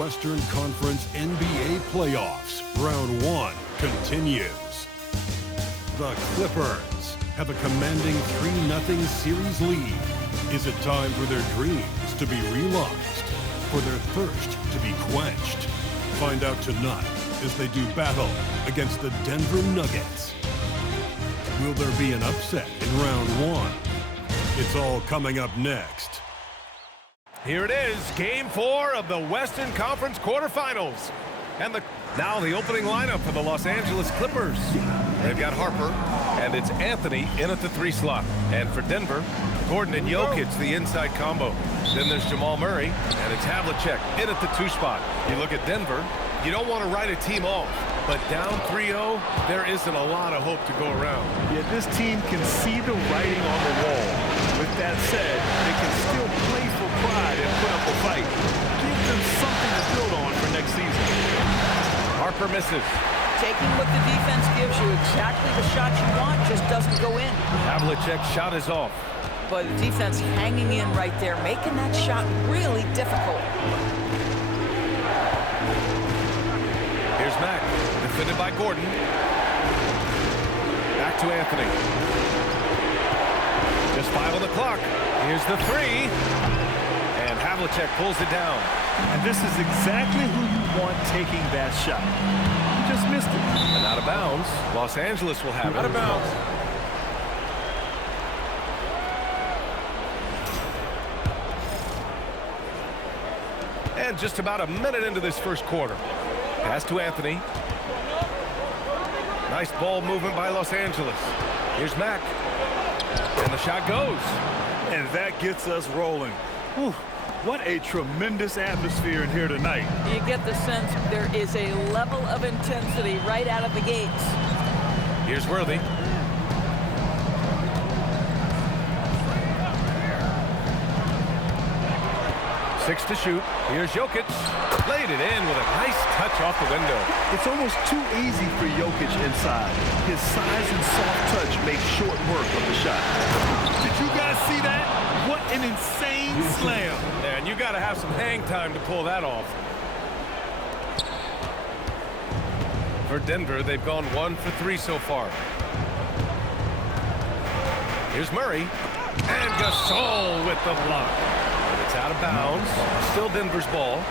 Western Conference NBA playoffs. Round 1 continues. The Clippers have a commanding 3-0 series lead. Is it time for their dreams to be realized? For their thirst to be quenched? Find out tonight as they do battle against the Denver Nuggets. Will there be an upset in round 1? It's all coming up next. Here it is, Game 4 of the Western Conference quarterfinals. And now the opening lineup for the Los Angeles Clippers. They've got Harper, and it's Anthony in at the 3 slot. And for Denver, Gordon and Jokic, the inside combo. Then there's Jamal Murray, and it's Havlicek in at the 2 spot. You look at Denver, you don't want to write a team off, but down 3-0, there isn't a lot of hope to go around. Yeah, this team can see the writing on the wall. With that said, they can still play for pride and put up a fight. Give them something to build on for next season. Harper misses. Taking what the defense gives you, exactly the shot you want, just doesn't go in. Havlicek's shot is off. But the defense hanging in right there, making that shot really difficult. Here's Mack, defended by Gordon. Back to Anthony. Just 5 on the clock. Here's the 3. And Havlicek pulls it down. And this is exactly who you want taking that shot. You just missed it. And out of bounds. Los Angeles will have it. Out of bounds. And just about a minute into this first quarter. Pass to Anthony. Nice ball movement by Los Angeles. Here's Mack. And the shot goes. And that gets us rolling. Whew. What a tremendous atmosphere in here tonight. You get the sense there is a level of intensity right out of the gates. Here's Worthy. Six to shoot. Here's Jokic. Laid it in with a nice touch off the window. It's almost too easy for Jokic inside. His size and soft touch make short work of the shot. Did you guys see that? What an insane slam. And you got to have some hang time to pull that off. For Denver, they've gone 1 for 3 so far. Here's Murray. And Gasol with the block. And it's out of bounds. Still Denver's ball.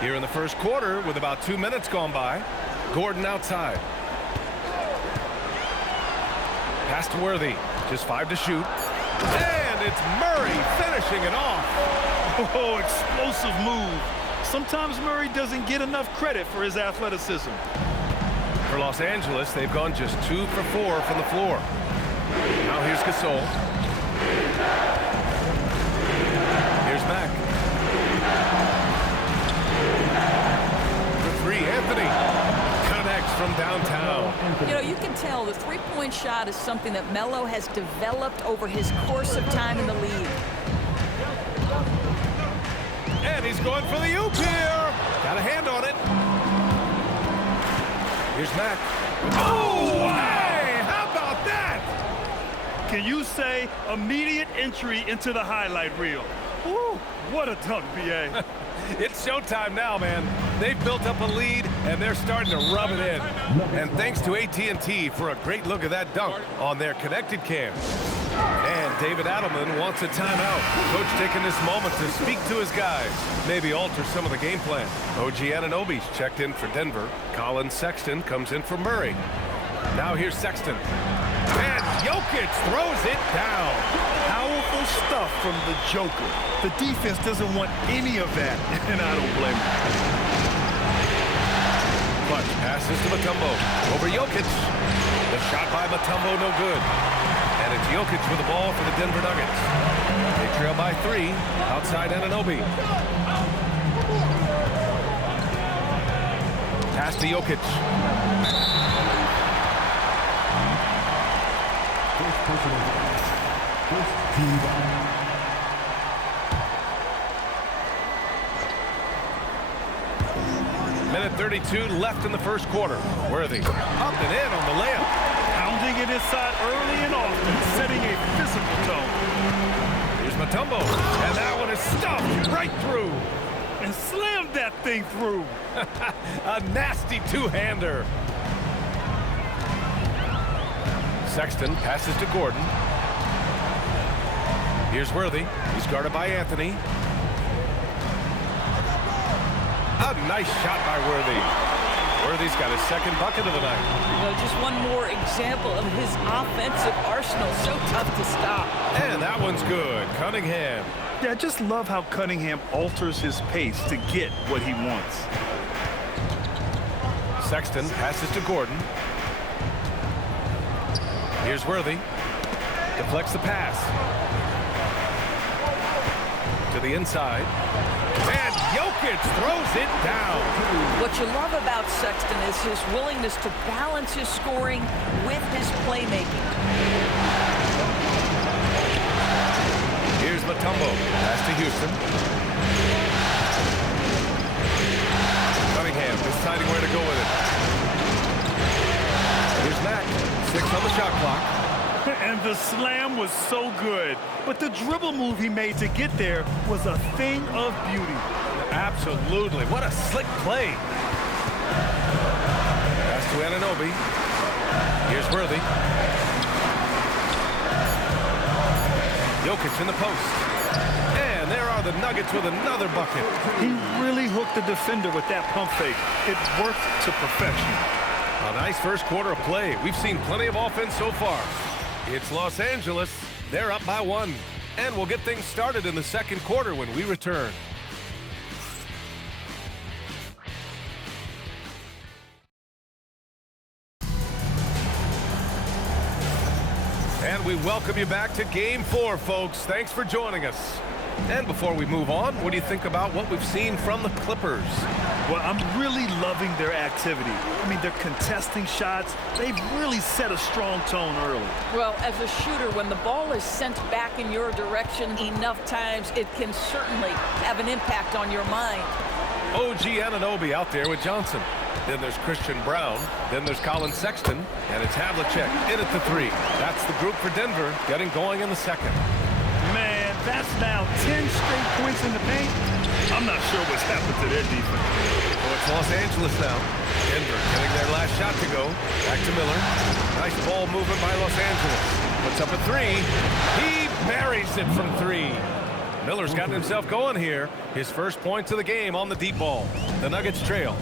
Here in the first quarter, with about 2 minutes gone by, Gordon outside. Pass to Worthy. Just 5 to shoot. And it's Murray finishing it off. Oh, explosive move. Sometimes Murray doesn't get enough credit for his athleticism. For Los Angeles, they've gone just 2 for 4 from the floor. Now here's Gasol. Here's Mack. For 3, Anthony. Connects from downtown. You know, you can tell the three-point shot is something that Melo has developed over his course of time in the league. And he's going for the oop here. Got a hand on it. Here's Mack. Oh, hey, how about that? Can you say immediate entry into the highlight reel? Woo, what a dunk, B.A. It's showtime now, man. They've built up a lead, and they're starting to rub it in. And thanks to AT&T for a great look at that dunk on their connected cam. And David Adelman wants a timeout. Coach taking this moment to speak to his guys, maybe alter some of the game plan. OG Anunoby's checked in for Denver. Colin Sexton comes in for Murray. Now here's Sexton. And Jokic throws it down. Powerful stuff from the Joker. The defense doesn't want any of that, and I don't blame them. Clutch passes to Mutombo. Over Jokic. The shot by Mutombo, no good. And it's Jokic with the ball for the Denver Nuggets. They trail by 3 outside Anunoby. Pass to Jokic. Minute 32 left in the first quarter. Worthy up and in on the layup. Pounding it inside early and often, setting a physical tone. Here's Mutombo, and that one is stuffed right through. And slammed that thing through. A nasty two-hander. Sexton passes to Gordon. Here's Worthy. He's guarded by Anthony. A nice shot by Worthy. Worthy's got his second bucket of the night. You know, just one more example of his offensive arsenal. So tough to stop. And that one's good. Cunningham. Yeah, I just love how Cunningham alters his pace to get what he wants. Sexton passes to Gordon. Here's Worthy. Deflects the pass. To the inside. And Jokic throws it down. What you love about Sexton is his willingness to balance his scoring with his playmaking. Here's Mutombo. Pass to Houston. Cunningham deciding where to go with it. Here's Mack. 6 on the shot clock. And the slam was so good. But the dribble move he made to get there was a thing of beauty. Absolutely. What a slick play. Pass to Anunoby. Here's Worthy. Jokic in the post. And there are the Nuggets with another bucket. He really hooked the defender with that pump fake. It worked to perfection. A nice first quarter of play. We've seen plenty of offense so far. It's Los Angeles. They're up by 1. And we'll get things started in the second quarter when we return. And we welcome you back to Game 4, folks. Thanks for joining us. And before we move on, what do you think about what we've seen from the Clippers? Well, I'm really loving their activity. I mean, they're contesting shots. They've really set a strong tone early. Well, as a shooter, when the ball is sent back in your direction enough times, it can certainly have an impact on your mind. OG Anunoby out there with Johnson. Then there's Christian Brown. Then there's Colin Sexton. And it's Havlicek in at the 3. That's the group for Denver getting going in the second. Man, that's now 10 straight points in the paint. I'm not sure what's happened to their defense. Well, it's Los Angeles now. Denver getting their last shot to go. Back to Miller. Nice ball movement by Los Angeles. Puts up a 3. He buries it from 3. Miller's gotten himself going here. His first points of the game on the deep ball. The Nuggets trail.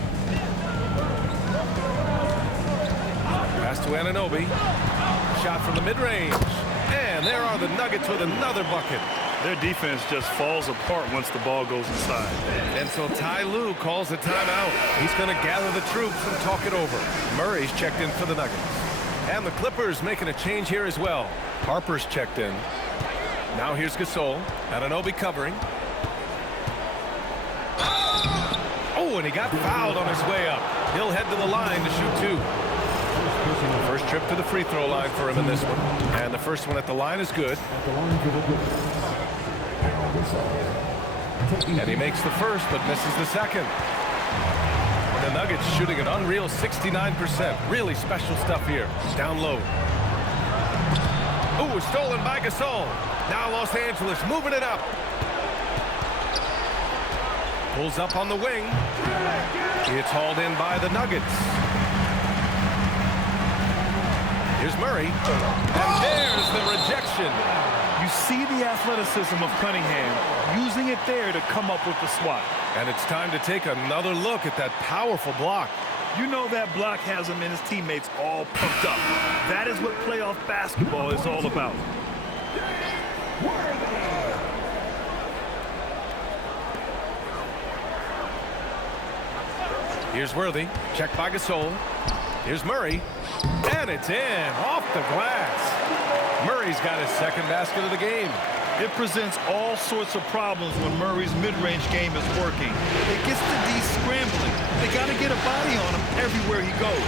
Pass to Anunoby. Shot from the mid-range. And there are the Nuggets with another bucket. Their defense just falls apart once the ball goes inside. And so Ty Lue calls a timeout. He's going to gather the troops and talk it over. Murray's checked in for the Nuggets. And the Clippers making a change here as well. Harper's checked in. Now here's Gasol. Anunoby covering. Oh, and he got fouled on his way up. He'll head to the line to shoot 2. First trip to the free throw line for him in this one. And the first one at the line is good. And he makes the first, but misses the second. The Nuggets shooting an unreal 69%. Really special stuff here. Down low. Ooh, stolen by Gasol. Now Los Angeles moving it up. Pulls up on the wing. It's hauled in by the Nuggets. Here's Murray. And there's the rejection. You see the athleticism of Cunningham, using it there to come up with the swat. And it's time to take another look at that powerful block. You know that block has him and his teammates all pumped up. That is what playoff basketball is all about. Here's Worthy. Checked by Gasol. Here's Murray. And it's in. Off the glass. Murray's got his second basket of the game. It presents all sorts of problems when Murray's mid-range game is working. It gets the D scrambling. They got to get a body on him everywhere he goes.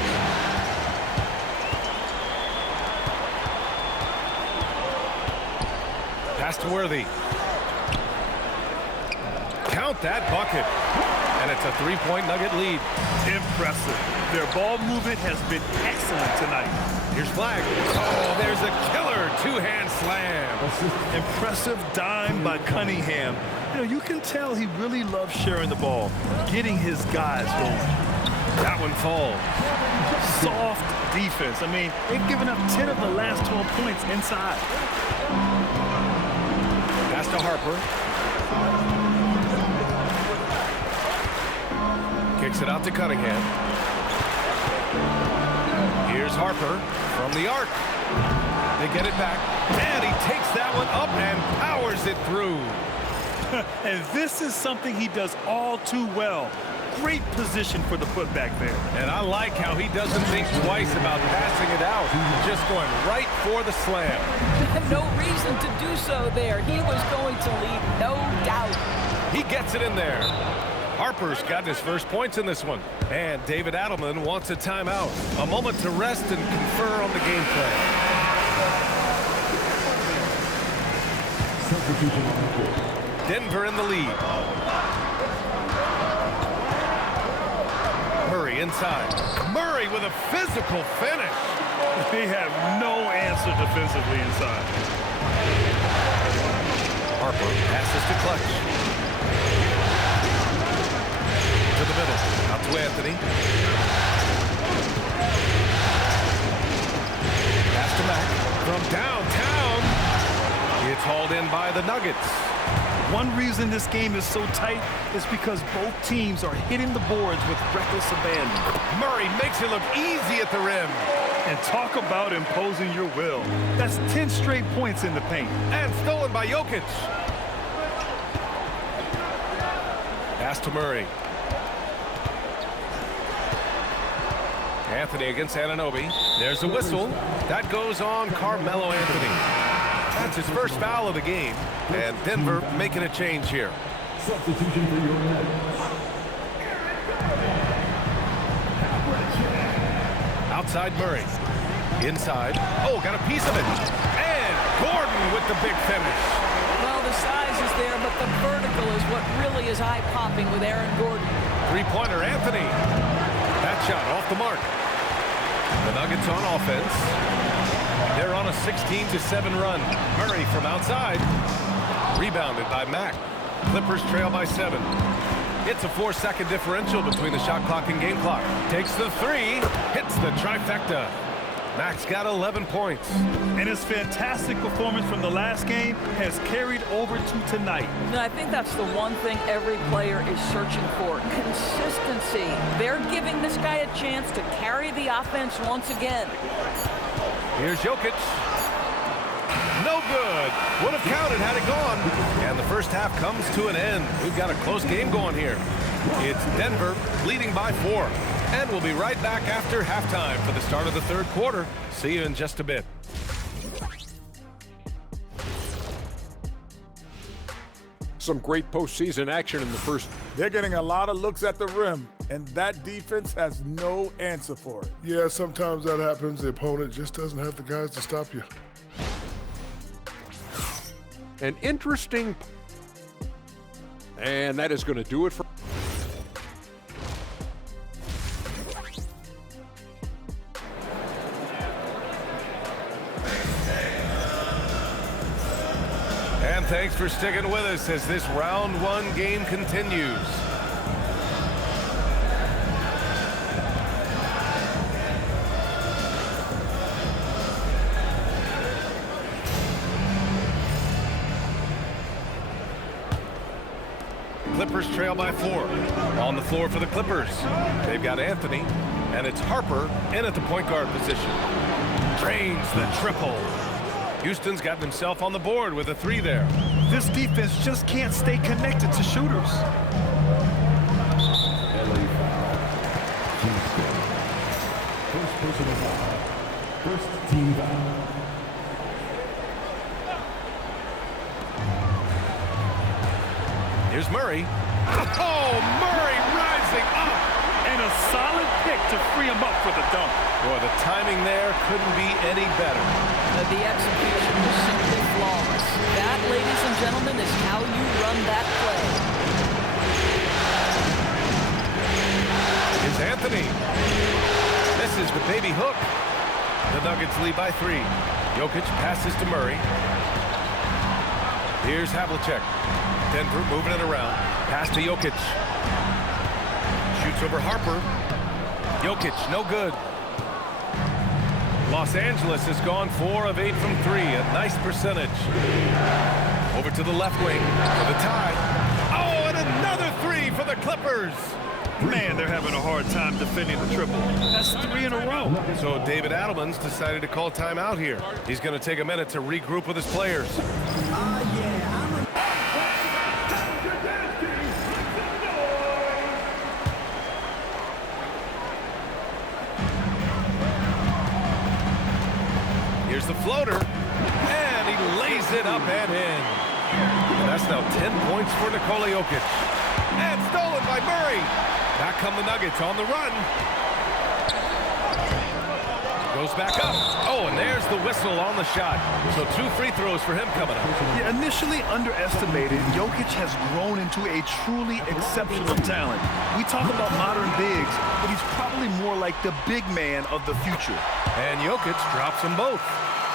Pass to Worthy. Count that bucket. And it's a three-point Nugget lead. Impressive. Their ball movement has been excellent tonight. Here's Flag. Oh, there's a killer two-hand slam. Impressive dime by Cunningham. You know, you can tell he really loves sharing the ball, getting his guys going. That one falls. Soft defense. I mean, they've given up 10 of the last 12 points inside. Pass to Harper. Kicks it out to Cunningham. Here's Harper from the arc. They get it back. And he takes that one up and powers it through. And this is something he does all too well. Great position for the putback there. And I like how he doesn't think twice about passing it out. Just going right for the slam. No reason to do so there. He was going to lead, no doubt. He gets it in there. Harper's got his first points in this one. And David Adelman wants a timeout. A moment to rest and confer on the game plan. Denver in the lead. Murray inside. Murray with a physical finish. They have no answer defensively inside. Harper passes to Clutch. To the middle. Out to Anthony. Pass to Mack. From downtown. It's hauled in by the Nuggets. One reason this game is so tight is because both teams are hitting the boards with reckless abandon. Murray makes it look easy at the rim. And talk about imposing your will. That's 10 straight points in the paint. And stolen by Jokic. Pass to Murray. Anthony against Anunoby. There's a whistle. That goes on Carmelo Anthony. That's his first foul of the game. And Denver making a change here. Substitution for your Nets. Outside Murray. Inside. Oh, got a piece of it. And Gordon with the big finish. Well, the size is there, but the vertical is what really is eye-popping with Aaron Gordon. Three-pointer, Anthony. That shot off the mark. The Nuggets on offense. They're on a 16-7 run. Murray from outside. Rebounded by Mack. Clippers trail by 7. It's a 4-second differential between the shot clock and game clock. Takes the three. Hits the trifecta. Mack's got 11 points. And his fantastic performance from the last game has carried over to tonight. And I think that's the one thing every player is searching for. Consistency. They're giving this guy a chance to carry the offense once again. Here's Jokic. No good. Would have counted had it gone. And the first half comes to an end. We've got a close game going here. It's Denver leading by 4. And we'll be right back after halftime for the start of the third quarter. See you in just a bit. Some great postseason action in the first. They're getting a lot of looks at the rim, and that defense has no answer for it. Yeah, sometimes that happens. The opponent just doesn't have the guys to stop you. An interesting. And that is going to do it for. And thanks for sticking with us as this round 1 game continues. Clippers trail by 4. On the floor for the Clippers. They've got Anthony, and it's Harper in at the point guard position. Drains the triple. Houston's gotten himself on the board with a 3 there. This defense just can't stay connected to shooters. First personal foul. First team foul. Here's Murray. Oh, Murray rising up. And a solid pick to free him up for the dunk. Boy, the timing there couldn't be any better. The execution was simply flawless. That, ladies and gentlemen, is how you run that play. Anthony. This is the baby hook. The Nuggets lead by 3. Jokic passes to Murray. Here's Havlicek. Denver moving it around. Pass to Jokic. Shoots over Harper. Jokic, no good. Los Angeles has gone 4 of 8 from 3. A nice percentage. Over to the left wing for the tie. Oh, and another 3 for the Clippers. Man, they're having a hard time defending the triple. That's 3 in a row. So David Adelman's decided to call timeout here. He's going to take a minute to regroup with his players. Here's the floater, and he lays it up and in. And that's now 10 points for Nikola Jokic. And stolen by Murray. Back come the Nuggets on the run. Goes back up. Oh, and there's the whistle on the shot. So 2 free throws for him coming up. Yeah, initially underestimated, Jokic has grown into a truly exceptional talent. We talk about modern bigs, but he's probably more like the big man of the future. And Jokic drops them both.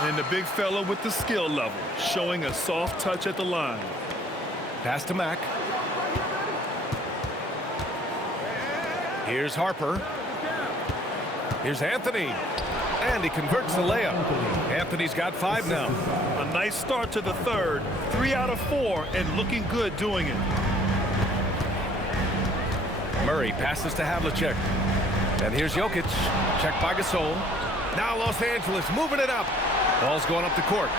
And the big fella with the skill level, showing a soft touch at the line. Pass to Mack. Here's Harper. Here's Anthony. And he converts the layup. Anthony's got 5 now. A nice start to the third. 3 out of 4, and looking good doing it. Murray passes to Havlicek. And here's Jokic. Checked by Gasol. Now Los Angeles moving it up. Ball's going up the court.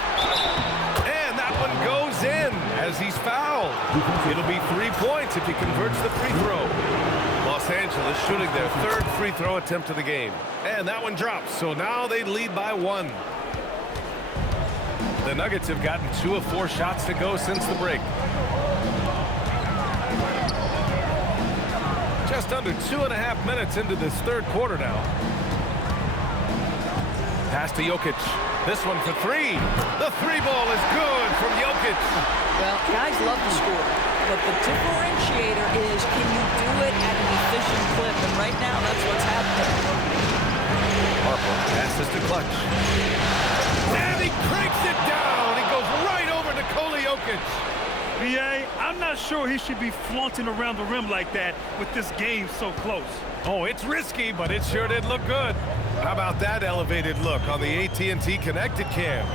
And that one goes in as he's fouled. It'll be 3 points if he converts the free throw. Los Angeles shooting their 3rd free throw attempt of the game. And that one drops. So now they lead by 1. The Nuggets have gotten 2 of 4 shots to go since the break. Just under 2.5 minutes into this 3rd quarter now. Pass to Jokic. This one for 3. The 3 ball is good from Jokic. Well, guys love to score, but the differentiator is, can you do it at an efficient clip? And right now, that's what's happening. Harper passes to Clutch. And he cranks it down. He goes right over Nikola Jokic. B.A., I'm not sure he should be flaunting around the rim like that with this game so close. Oh, it's risky, but it sure did look good. How about that elevated look on the AT&T Connected Cam?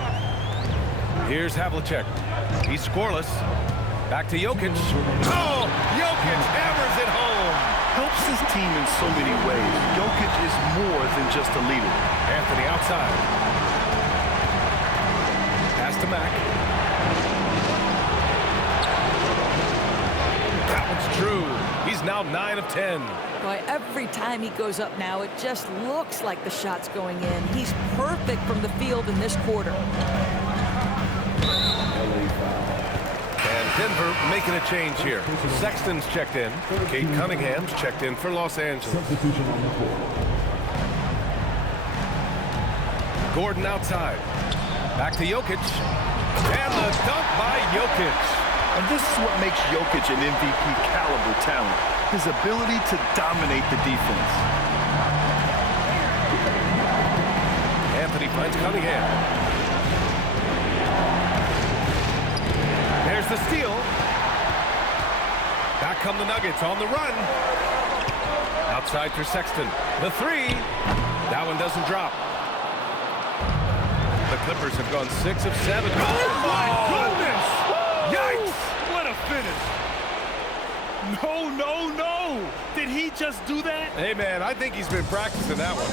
Here's Havlicek. He's scoreless. Back to Jokic. Oh, Jokic hammers it home. Helps his team in so many ways. Jokic is more than just a leader. Anthony outside. Pass to Mack. That one's true. He's now 9 of 10. Boy, every time he goes up now, it just looks like the shot's going in. He's perfect from the field in this quarter. And Denver making a change here. Sexton's checked in. Kate Cunningham's checked in for Los Angeles. Substitution on the court. Gordon outside. Back to Jokic. And the dunk by Jokic. And this is what makes Jokic an MVP caliber talent. His ability to dominate the defense. Anthony finds Cunningham. There's the steal. Back come the Nuggets on the run. Outside for Sexton. The 3. That one doesn't drop. The Clippers have gone 6 of 7. Oh my goodness! Yikes! What a finish! No, no, no! Did he just do that? Hey, man, I think he's been practicing that one.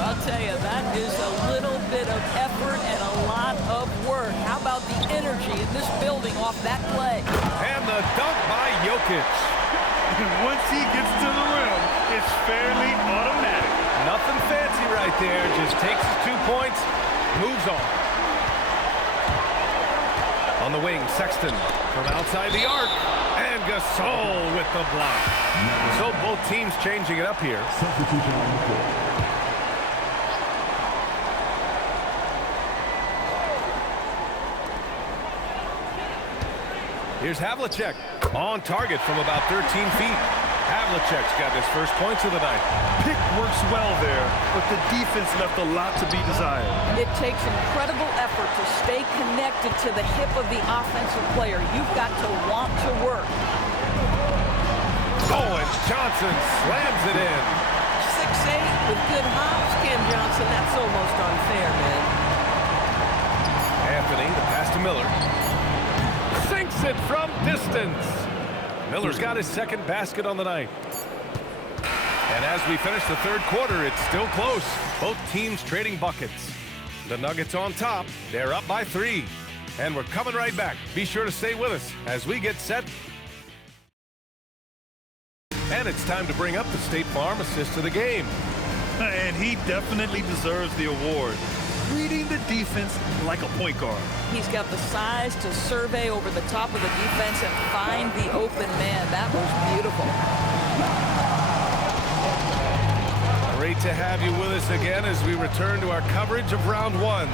I'll tell you, that is a little bit of effort and a lot of work. How about the energy in this building off that play? And the dunk by Jokic. And once he gets to the rim, it's fairly automatic. Nothing fancy right there. Just takes his 2 points, moves on. On the wing, Sexton from outside the arc. And Gasol with the block. So both teams changing it up here. Substitution on the court. Here's Havlicek on target from about 13 feet. Havlicek's got his first points of the night. Pick works well there, but the defense left a lot to be desired. It takes incredible effort to stay connected to the hip of the offensive player. You've got to want to work. Oh, and Johnson slams it in. 6'8" with good hops, Cam Johnson. That's almost unfair, man. Anthony, the pass to Miller. Sinks it from distance. Miller's got his second basket on the night. And as we finish the third quarter, it's still close. Both teams trading buckets. The Nuggets on top. They're up by 3. And we're coming right back. Be sure to stay with us as we get set. And it's time to bring up the State Farm assist of the game. And he definitely deserves the award. Reading the defense like a point guard. He's got the size to survey over the top of the defense and find the open man. That was beautiful. Great to have you with us again as we return to our coverage of round 1.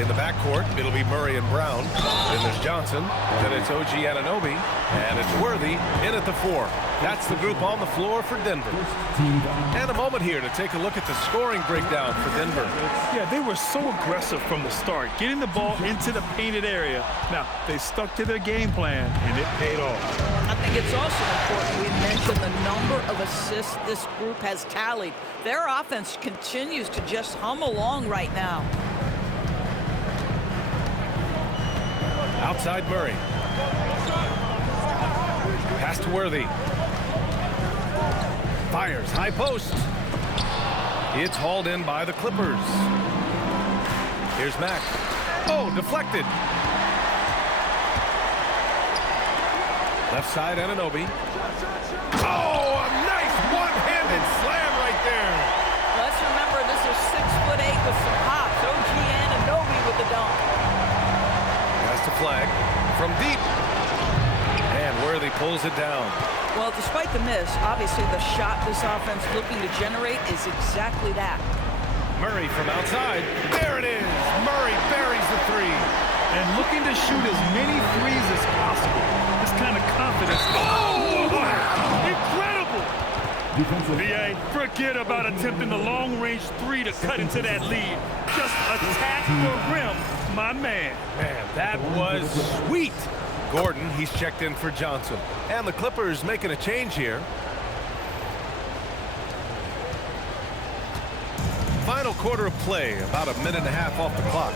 In the backcourt, it'll be Murray and Brown. Then there's Johnson. Then it's OG Anunoby. And it's Worthy in at the 4. That's the group on the floor for Denver. And a moment here to take a look at the scoring breakdown for Denver. Yeah, they were so aggressive from the start, getting the ball into the painted area. Now, they stuck to their game plan, and it paid off. I think it's also important we mention the number of assists this group has tallied. Their offense continues to just hum along right now. Outside Murray. Pass to Worthy. Fires high post. It's hauled in by the Clippers. Here's Mack. Oh, deflected. Left side Anunoby. Oh, a nice one-handed slam right there. Let's remember this is 6'8" with some hops. OG Anunoby with the dunk. Pass to Flag from deep. And Worthy pulls it down. Well, despite the miss, obviously the shot this offense looking to generate is exactly that. Murray from outside. There it is. Murray buries the 3. And looking to shoot as many threes as possible. This kind of confidence. Oh, wow. Incredible. VA, forget about attempting the long-range 3 to cut into that lead. Just attack the rim, my man. Man, that was sweet. Gordon, he's checked in for Johnson. And the Clippers making a change here. Final quarter of play, about a minute and a half off the clock.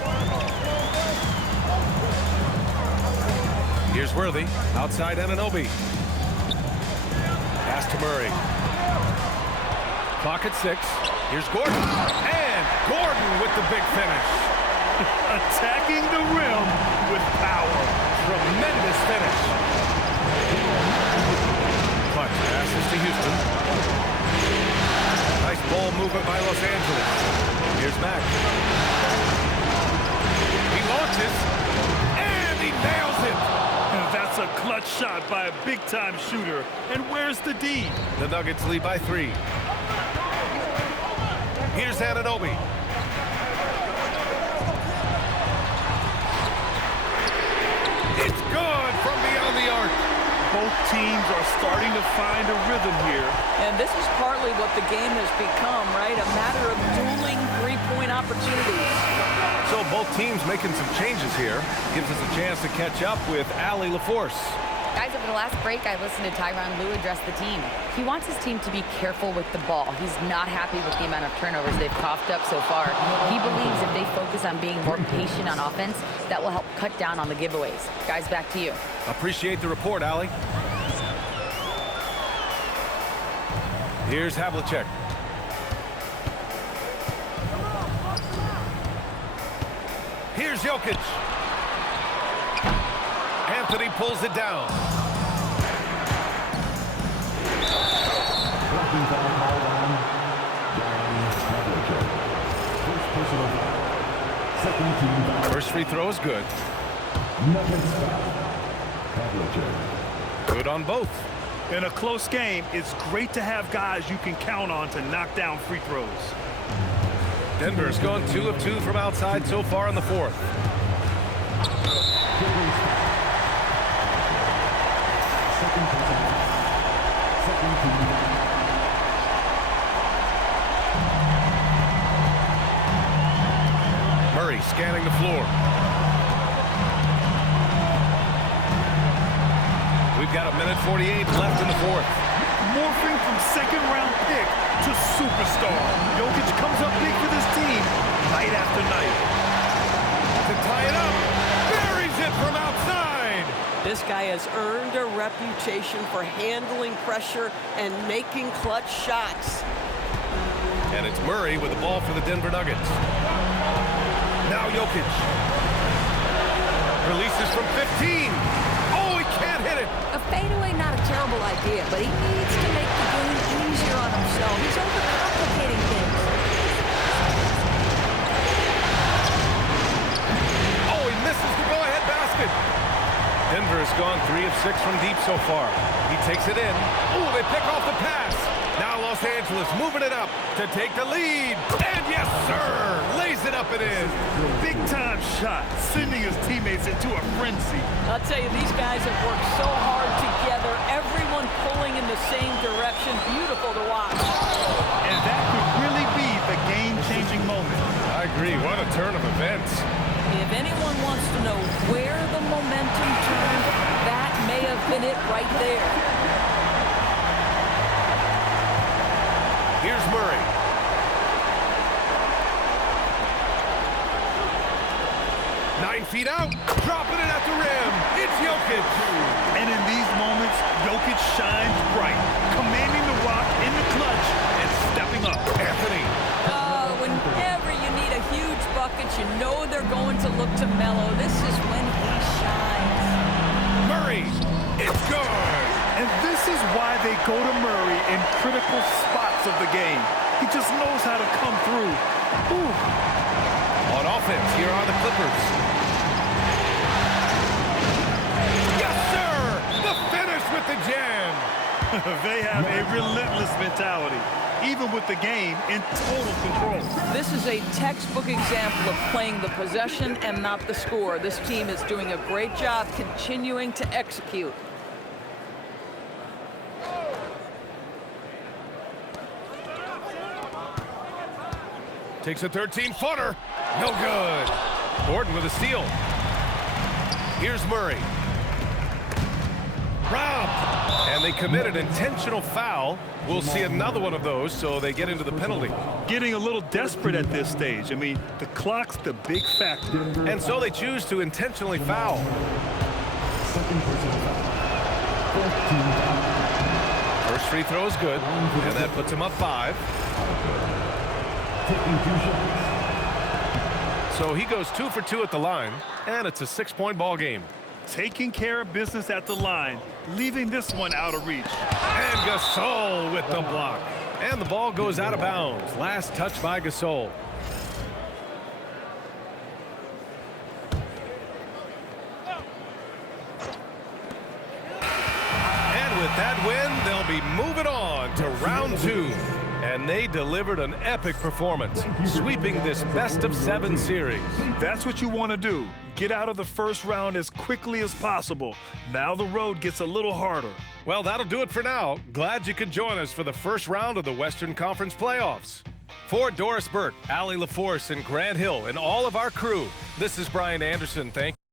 Here's Worthy, outside Anunoby. Pass to Murray. Clock at 6. Here's Gordon. And Gordon with the big finish. Attacking the rim with power. Tremendous finish. Clutch passes to Houston. Nice ball movement by Los Angeles. Here's Mack. He launches, and he nails it. And that's a clutch shot by a big-time shooter. And where's the D? The Nuggets lead by 3. Here's Anunoby. It's good from beyond the arc. Both teams are starting to find a rhythm here. And this is partly what the game has become, right? A matter of dueling three-point opportunities. So both teams making some changes here. Gives us a chance to catch up with Allie LaForce. Guys, over the last break, I listened to Tyronn Lue address the team. He wants his team to be careful with the ball. He's not happy with the amount of turnovers they've coughed up so far. He believes if they focus on being more patient on offense, that will help cut down on the giveaways. Guys, back to you. Appreciate the report, Allie. Here's Havlicek. Here's Jokic. Anthony pulls it down. First free throw is good. Good on both. In a close game, it's great to have guys you can count on to knock down free throws. Denver's gone 2 of 2 from outside so far in the 4th. scanning the floor. We've got 1:48 left in the fourth. Morphing from second-round pick to superstar. Jokic comes up big for this team night after night. To tie it up, buries it from outside. This guy has earned a reputation for handling pressure and making clutch shots. And it's Murray with the ball for the Denver Nuggets. Now Jokic. Releases from 15. Oh, he can't hit it. A fadeaway, not a terrible idea, but he needs to make the game easier on himself. He's overcomplicating things. Oh, he misses the go-ahead basket. Denver has gone 3 of 6 from deep so far. He takes it in. Oh, they pick off the pass. Now Los Angeles moving it up to take the lead. And yes, sir, lays it up and in. Big-time shot, sending his teammates into a frenzy. I'll tell you, these guys have worked so hard together, everyone pulling in the same direction. Beautiful to watch. And that could really be the game-changing moment. I agree. What a turn of events. If anyone wants to know where the momentum turned, that may have been it right there. Here's Murray. Nine feet out, dropping it at the rim. It's Jokic. And in these moments, Jokic shines bright, commanding the rock in the clutch and stepping up. Anthony. Whenever you need a huge bucket, you know they're going to look to Melo. This is when he shines. Murray. It's good. And this is why they go to Murray in critical spots of the game. He just knows how to come through. Ooh. On offense, here are the Clippers. Yes, sir! The finish with the jam. They have a relentless mentality, even with the game in total control. This is a textbook example of playing the possession and not the score. This team is doing a great job continuing to execute. Takes a 13-footer. No good. Gordon with a steal. Here's Murray. Robbed. And they committed an intentional foul. We'll see another one of those, so they get into the penalty. Getting a little desperate at this stage. I mean, the clock's the big factor. And so they choose to intentionally foul. Second personal foul. First free throw is good, and that puts him up 5. Taking 2 shots. So he goes 2 for 2 at the line, and it's a 6-point ball game. Taking care of business at the line, leaving this one out of reach. And Gasol with the block. And the ball goes out of bounds. Last touch by Gasol. And with that win, they'll be moving on to round 2. And they delivered an epic performance, sweeping this best-of-7 series. That's what you want to do. Get out of the first round as quickly as possible. Now the road gets a little harder. Well, that'll do it for now. Glad you could join us for the first round of the Western Conference playoffs. For Doris Burt, Allie LaForce, and Grant Hill, and all of our crew, this is Brian Anderson. Thank you.